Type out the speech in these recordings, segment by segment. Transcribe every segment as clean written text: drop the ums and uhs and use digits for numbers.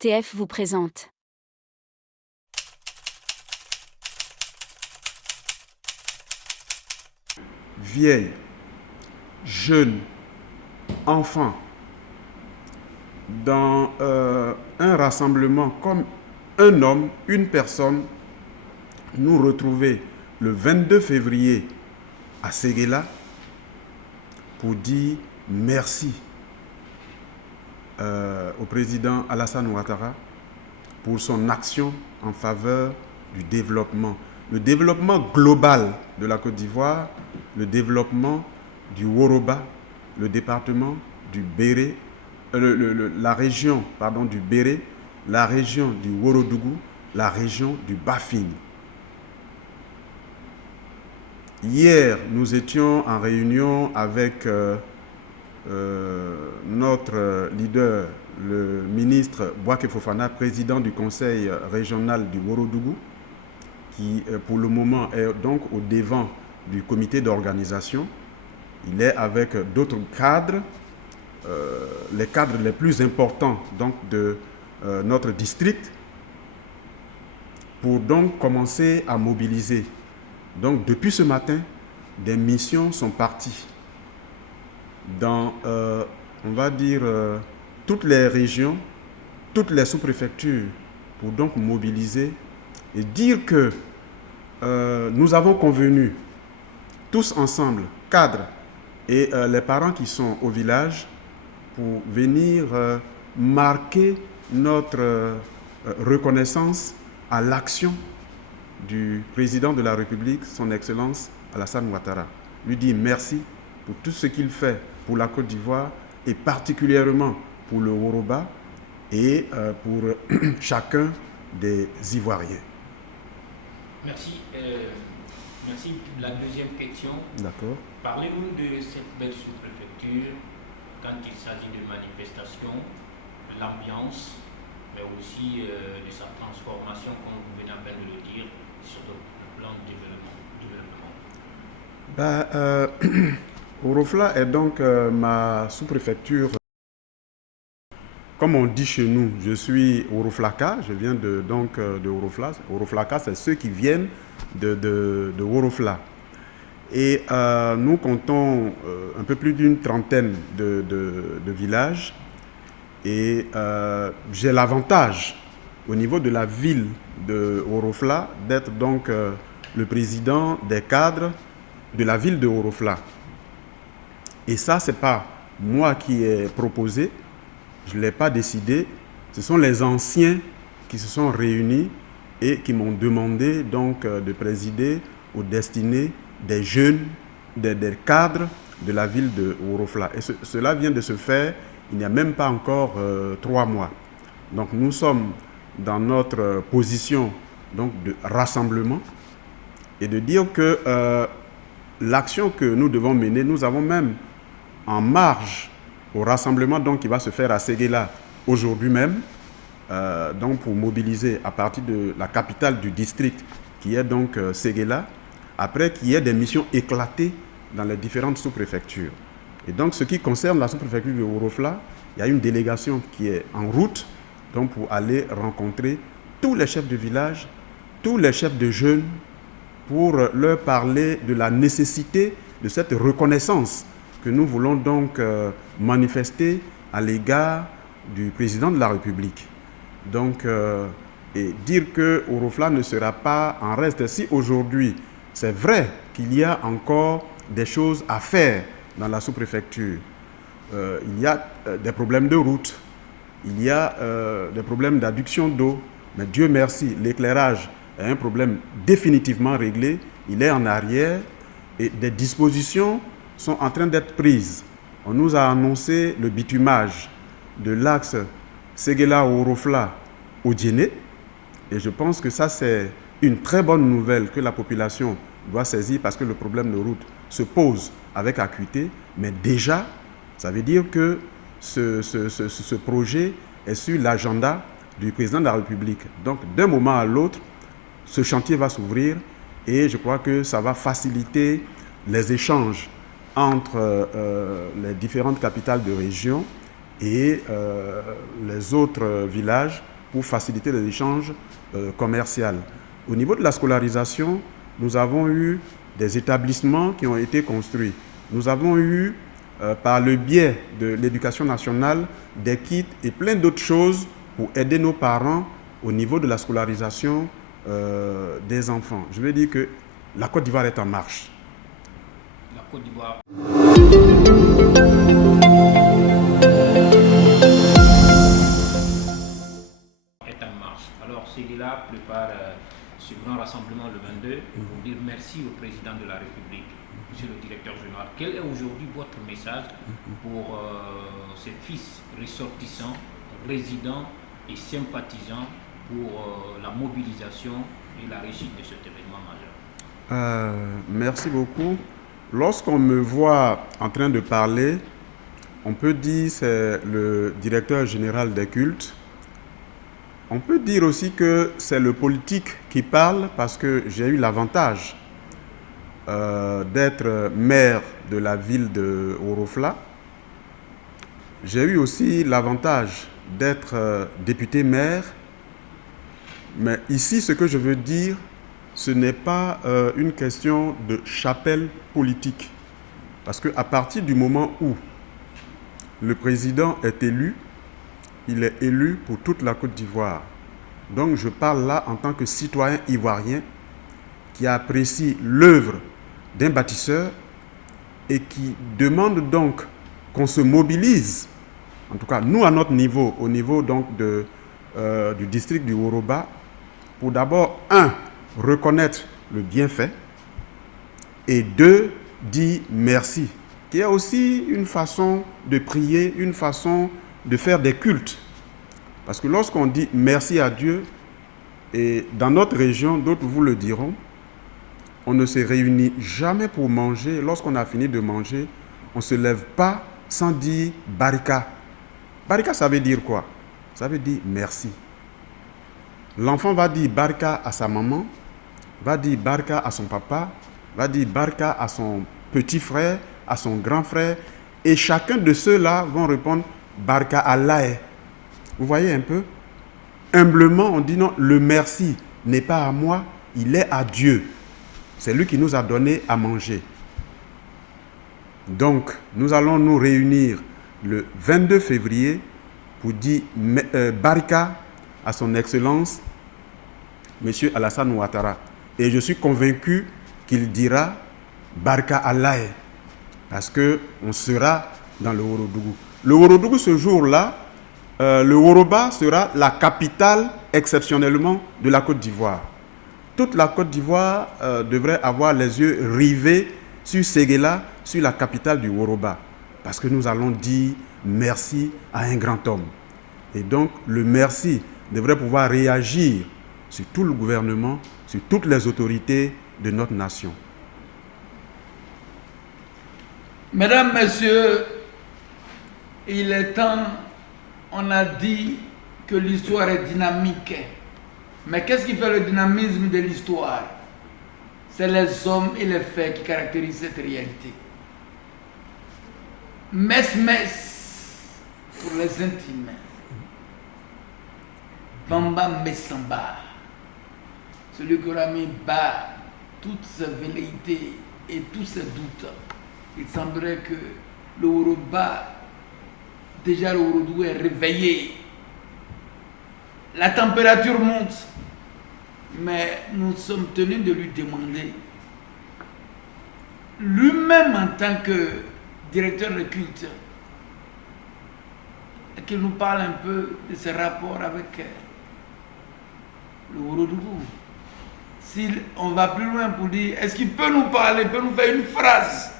RTF vous présente. Vieilles, jeunes, enfants, dans un rassemblement comme un homme, une personne, nous retrouver le 22 février à Séguéla pour dire merci au président Alassane Ouattara pour son action en faveur du développement. Le développement global de la Côte d'Ivoire, le développement du Woroba, le département du Béré, la région du Béré, la région du Worodougou, la région du Bafing. Hier, nous étions en réunion avec notre leader, le ministre Bouaké Fofana, président du conseil régional du Worodougou, qui pour le moment est donc au devant du comité d'organisation. Il est avec d'autres cadres, les cadres les plus importants donc, de notre district, pour donc commencer à mobiliser. Donc depuis ce matin, des missions sont parties dans, on va dire, toutes les régions, toutes les sous-préfectures, pour donc mobiliser et dire que nous avons convenu, tous ensemble, cadres et les parents qui sont au village, pour venir marquer notre reconnaissance à l'action du président de la République, son Excellence Alassane Ouattara. Lui dire merci pour tout ce qu'il fait pour la Côte d'Ivoire et particulièrement pour le Woroba et pour chacun des Ivoiriens. Merci. Merci. La deuxième question. D'accord. Parlez-nous de cette belle sous-préfecture quand il s'agit de manifestations, l'ambiance, mais aussi de sa transformation, comme vous venez à peine de le dire, sur le plan de développement. Worofla est donc ma sous-préfecture. Comme on dit chez nous, je suis Woroflaka, je viens de Worofla. Woroflaka, c'est ceux qui viennent de Worofla. Et nous comptons un peu plus d'une trentaine de villages. Et j'ai l'avantage, au niveau de la ville de Worofla, d'être donc le président des cadres de la ville de Worofla. Et ça, ce n'est pas moi qui ai proposé, je ne l'ai pas décidé. Ce sont les anciens qui se sont réunis et qui m'ont demandé donc de présider aux destinées des jeunes, des cadres de la ville de Worofla. Et cela vient de se faire il n'y a même pas encore 3 mois. Donc nous sommes dans notre position donc, de rassemblement et de dire que l'action que nous devons mener, nous avons même en marge au rassemblement donc, qui va se faire à Séguéla aujourd'hui même, donc pour mobiliser à partir de la capitale du district qui est donc Séguéla, après qu'il y ait des missions éclatées dans les différentes sous-préfectures. Et donc ce qui concerne la sous-préfecture de Worofla, il y a une délégation qui est en route donc pour aller rencontrer tous les chefs de village, tous les chefs de jeunes, pour leur parler de la nécessité de cette reconnaissance que nous voulons donc manifester à l'égard du président de la République. Donc, et dire que Worofla ne sera pas en reste. Si aujourd'hui, c'est vrai qu'il y a encore des choses à faire dans la sous-préfecture, il y a des problèmes de route, il y a des problèmes d'adduction d'eau, mais Dieu merci, l'éclairage est un problème définitivement réglé, il est en arrière et des dispositions sont en train d'être prises. On nous a annoncé le bitumage de l'axe Séguéla-Worofla-Odiéné et je pense que ça c'est une très bonne nouvelle que la population doit saisir parce que le problème de route se pose avec acuité, mais déjà, ça veut dire que ce projet est sur l'agenda du président de la République. Donc, d'un moment à l'autre, ce chantier va s'ouvrir et je crois que ça va faciliter les échanges entre les différentes capitales de région et les autres villages pour faciliter les échanges commerciaux. Au niveau de la scolarisation, nous avons eu des établissements qui ont été construits. Nous avons eu, par le biais de l'éducation nationale, des kits et plein d'autres choses pour aider nos parents au niveau de la scolarisation des enfants. Je veux dire que la Côte d'Ivoire est en marche. La Côte d'Ivoire est en marche. Alors, Séguéla prépare ce grand rassemblement le 22 pour dire merci au président de la République, monsieur le directeur général. Quel est aujourd'hui votre message pour ces fils ressortissants, résidents et sympathisants pour la mobilisation et la réussite de cet événement majeur? Merci beaucoup. Lorsqu'on me voit en train de parler, on peut dire que c'est le directeur général des cultes. On peut dire aussi que c'est le politique qui parle parce que j'ai eu l'avantage d'être maire de la ville de Worofla. J'ai eu aussi l'avantage d'être député maire. Mais ici, ce que je veux dire, ce n'est pas une question de chapelle politique. Parce qu'à partir du moment où le président est élu, il est élu pour toute la Côte d'Ivoire. Donc je parle là en tant que citoyen ivoirien qui apprécie l'œuvre d'un bâtisseur et qui demande donc qu'on se mobilise, en tout cas nous à notre niveau, au niveau donc du district du Woroba, pour d'abord, reconnaître le bienfait et 2, dire merci, qui est aussi une façon de prier, une façon de faire des cultes. Parce que lorsqu'on dit merci à Dieu, et dans notre région, d'autres vous le diront, on ne se réunit jamais pour manger. Lorsqu'on a fini de manger, on ne se lève pas sans dire barika. Barika, ça veut dire quoi? Ça veut dire merci. L'enfant va dire barika à sa maman, va dire barika à son papa, va dire barika à son petit frère, à son grand frère, et chacun de ceux-là vont répondre barika Allah. Vous voyez un peu? Humblement, on dit non, le merci n'est pas à moi, il est à Dieu. C'est lui qui nous a donné à manger. Donc, nous allons nous réunir le 22 février pour dire barika à son Excellence, M. Alassane Ouattara. Et je suis convaincu qu'il dira barika Allah, parce qu'on sera dans le Ourodougou. Le Ourodougou, ce jour-là, le Woroba sera la capitale exceptionnellement de la Côte d'Ivoire. Toute la Côte d'Ivoire devrait avoir les yeux rivés sur Séguéla, sur la capitale du Woroba, parce que nous allons dire merci à un grand homme. Et donc le merci devrait pouvoir réagir sur tout le gouvernement, sur toutes les autorités de notre nation. Mesdames, Messieurs, il est temps, on a dit que l'histoire est dynamique. Mais qu'est-ce qui fait le dynamisme de l'histoire? C'est les hommes et les faits qui caractérisent cette réalité. Mess pour les intimes. Bamba Messamba. Celui qui aura mis bas toutes ses velléités et tous ses doutes. Il semblerait que le Woroba, déjà le Ourodougou est réveillé. La température monte, mais nous sommes tenus de lui demander, lui-même en tant que directeur de culte, qu'il nous parle un peu de ses rapports avec le Ourodougou. Si on va plus loin pour dire, est-ce qu'il peut nous parler, peut nous faire une phrase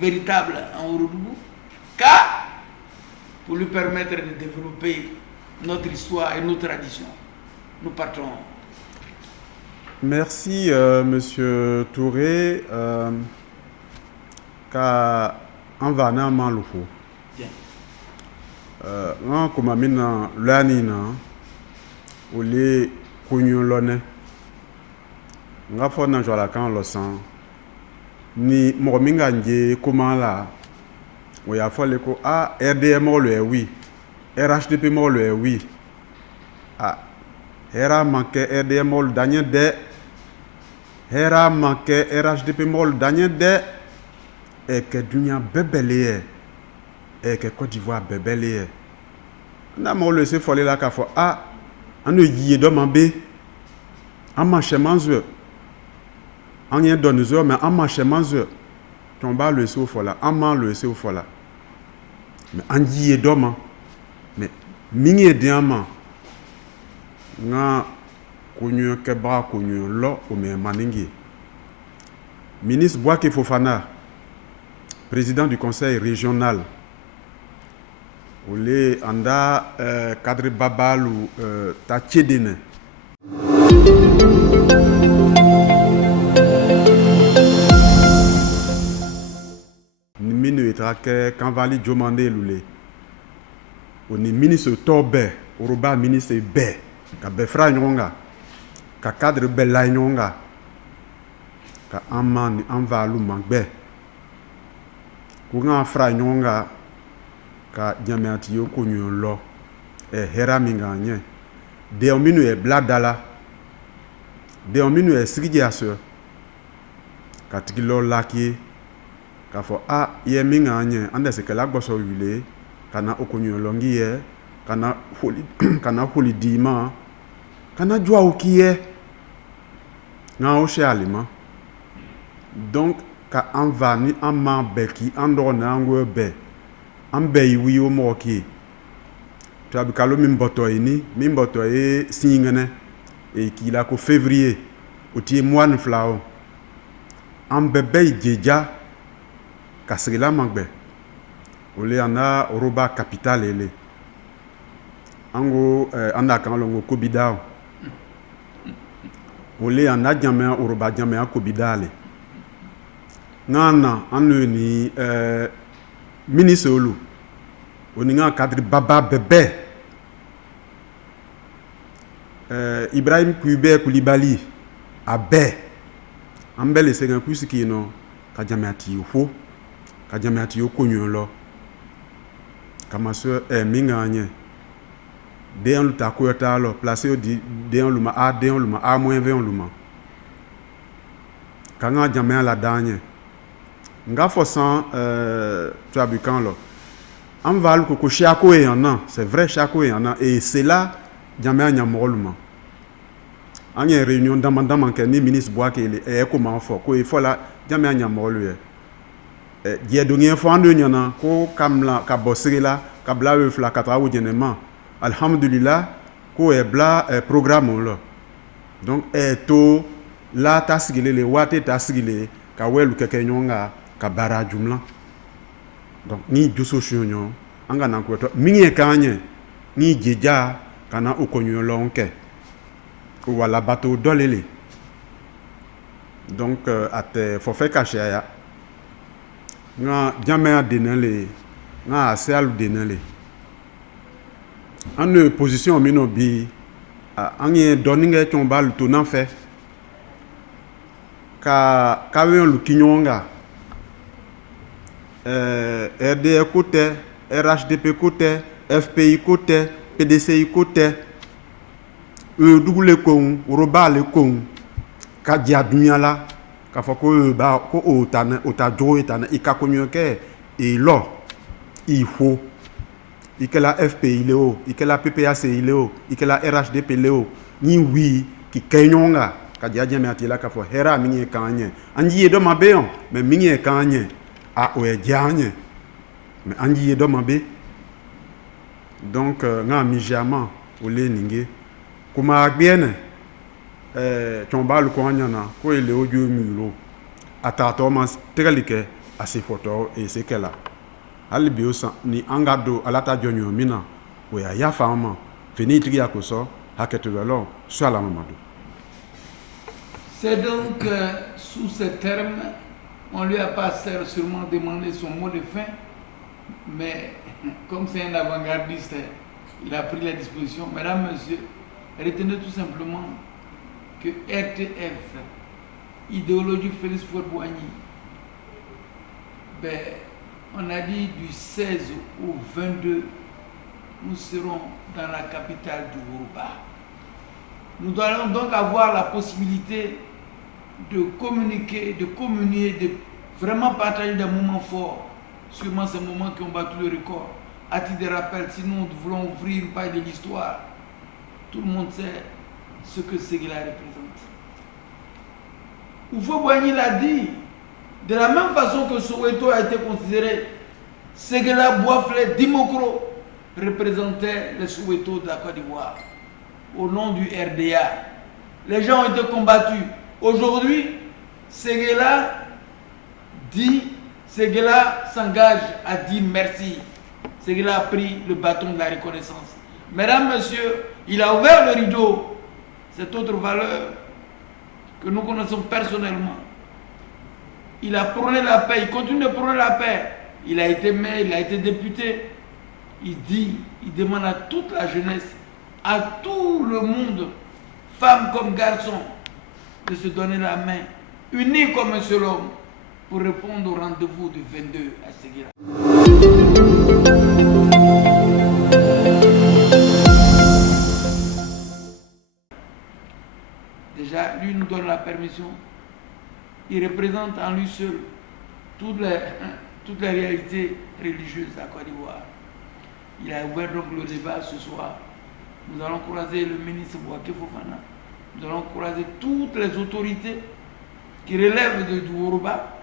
véritable en Ourodougou, car pour lui permettre de développer notre histoire et nos traditions. Nous partons. Merci, Monsieur Touré. Ka anvana maluko. Nga kumamina lanina uli kunyulone. Nga fona jwala kan losan. Ni mominga nje kumala. Oya fole ko RDM le oui. RHDP mol oui. Ah, hera manque RDM mol danye de. Hera manque RHDP mol danye de. Et que dunya bebele et que Côte d'Ivoire bebele. Na mol se folle la ka fo ah, anu yiye do mambe. Ama chemanzo. Anye donnezo mais ama chemanzo. Tomba le se fola, ama le se fola. Mais anji edoma mais mingi diama nga konyo keba konyo lo o me maningi ministre Bouaké Fofana, président du conseil régional olé anda cadre babalu tachedene minu etrake kanvali jomande lule oni ministre tobe oroba ministre be ka be fra nyonga ka cadre be la nyonga ka amani anvalu mangbe ku nga fra nyonga ka jamiati yo konyo lo hera minganye de ominu e bladala de ominu e sigije aso ka tikilo laki ka fo a ye minganye ande se kala gboso wile kana okonyo longi ye kana holi dima kana jwa okiye nga o she alima donc ka anvani amma beki ando na ngo be ambe wi o mo ki tabi kalo mimboto e singene e ki la ko février o ti moine flao ambe be jeja kasrila magbe ole ana roba capital ele ango anda kan longo kobidao ole ana jamia roba jamia kobidale ngana anu ni ministre olu oninga cadre baba bebe Ibrahim Koulibaly abe ambele senga kusiki no ka jamia ti ho ka jamia ti okonyo lo kama so minganye de on ta ko ta lo placé di de on luma a moins 20 luma kanga jamia la danye nga fosan tu abukan lo on va ko chiako e yana c'est vrai chiako e yana et c'est là jamia nyamoluma anya réunion damandama ke ni ministre Bouaké e comment fort ko e fola jamia nyamolu dia donné fo ando nyana ko kamla ka bosrila ka bla we fla ka trawo jenema alhamdulillah ko e bla programme lo donc to la tasgile le wate tasgile ka welu keke nyonga ka bara jumla donc ni joso shonyo anga nan ko to minye kanye ni jeja kana okonyo lonke ko wala bateau dolele donc ate forfait caché ya nga jamia denale nga asialu denale en position mino bi anye doninga chomba lu tonan fait ka we lu kinyonga RDE côté RHDP côté FPI côté PDCI côté double kon roba le kon ka dia dunya la ka foko ba ko otana otajo etana ikakonyo ke e lo ifo ikela FPI leo ikela PPAC leo ikela RHDP leo ni wi ki kenyonga ka dia dia metila ka fo hera minye kanye anji edo mabeon mais minye kanye a o ejanye mais anji edo mabe donc nga mijama ole ninge kuma agbiene chomba lu ko nyana ko ile ojo mulo ata Thomas tegalike asi photo e sekela ali biosa ni angado alata jonyo mina o ya fama fini tigi akoso haketu lolo swala mamadou. C'est donc sous ces termes on lui a pas sûrement demandé son mot de fin, mais comme c'est un avant-gardiste, il a pris la disposition. Mesdames, Messieurs, retenez tout simplement que RTF, idéologie Félix Houphouët-Boigny, on a dit du 16 au 22 nous serons dans la capitale du Yoruba. Nous allons donc avoir la possibilité de communiquer, de communier, de vraiment partager des moments forts. Sûrement ces moments qui ont battu le record. À titre de rappel, si nous voulons ouvrir une page de l'histoire, tout le monde sait ce que Séguéla représente. Houphouët-Boigny l'a dit, de la même façon que Soweto a été considéré, Séguéla, Boisflé, Dimokro représentaient les Soweto de la Côte d'Ivoire au nom du RDA. Les gens ont été combattus. Aujourd'hui, Séguéla s'engage à dire merci. Séguéla a pris le bâton de la reconnaissance. Mesdames, Messieurs, il a ouvert le rideau. Cette autre valeur que nous connaissons personnellement. Il a prôné la paix, il continue de prôner la paix. Il a été maire, il a été député. Il demande à toute la jeunesse, à tout le monde, femmes comme garçons, de se donner la main, unis comme un seul homme, pour répondre au rendez-vous du 22 à Séguéla. Déjà, lui nous donne la permission. Il représente en lui seul toutes les réalités religieuses de la Côte d'Ivoire. Il a ouvert donc le débat ce soir. Nous allons croiser le ministre Bouaké Fofana. Nous allons croiser toutes les autorités qui relèvent du Yoruba.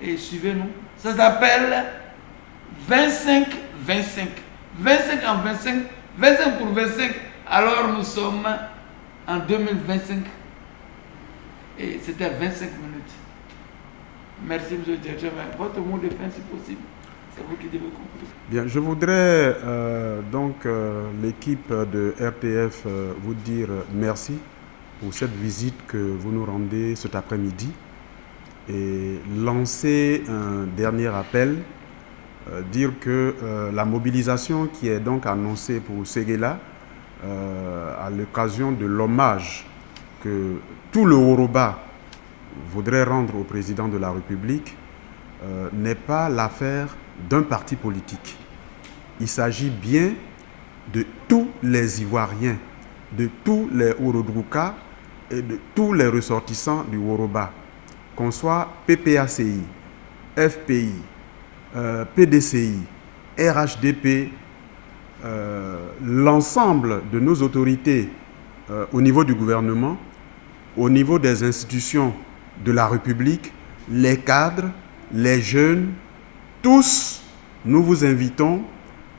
Et suivez-nous. Ça s'appelle 25-25. 25 en 25, 25 pour 25. Alors nous sommes en 2025. Et c'était 25 minutes. Merci, M. le directeur. Votre mot de fin, si possible. C'est vous qui devez conclure. Bien, je voudrais l'équipe de RTF vous dire merci pour cette visite que vous nous rendez cet après-midi et lancer un dernier appel, dire que la mobilisation qui est donc annoncée pour Séguéla à l'occasion de l'hommage que tout le Yoruba voudrait rendre au président de la République n'est pas l'affaire d'un parti politique. Il s'agit bien de tous les Ivoiriens, de tous les Ourodrouka et de tous les ressortissants du Yoruba, qu'on soit PPACI, FPI, PDCI, RHDP, l'ensemble de nos autorités au niveau du gouvernement, au niveau des institutions de la République, les cadres, les jeunes, tous, nous vous invitons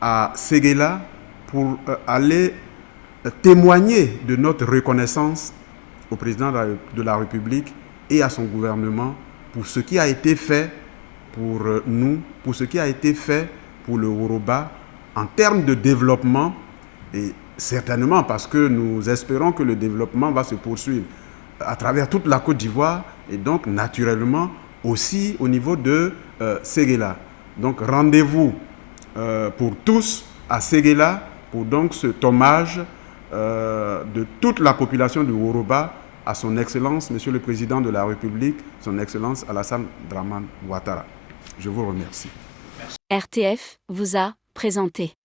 à Séguéla pour aller témoigner de notre reconnaissance au président de la République et à son gouvernement pour ce qui a été fait pour nous, pour ce qui a été fait pour le Yoruba en termes de développement et certainement parce que nous espérons que le développement va se poursuivre à travers toute la Côte d'Ivoire et donc naturellement aussi au niveau de Séguéla. Donc rendez-vous pour tous à Séguéla pour donc cet hommage de toute la population du Yoruba à son Excellence, Monsieur le Président de la République, son Excellence Alassane Dramane Ouattara. Je vous remercie. RTF vous a présenté.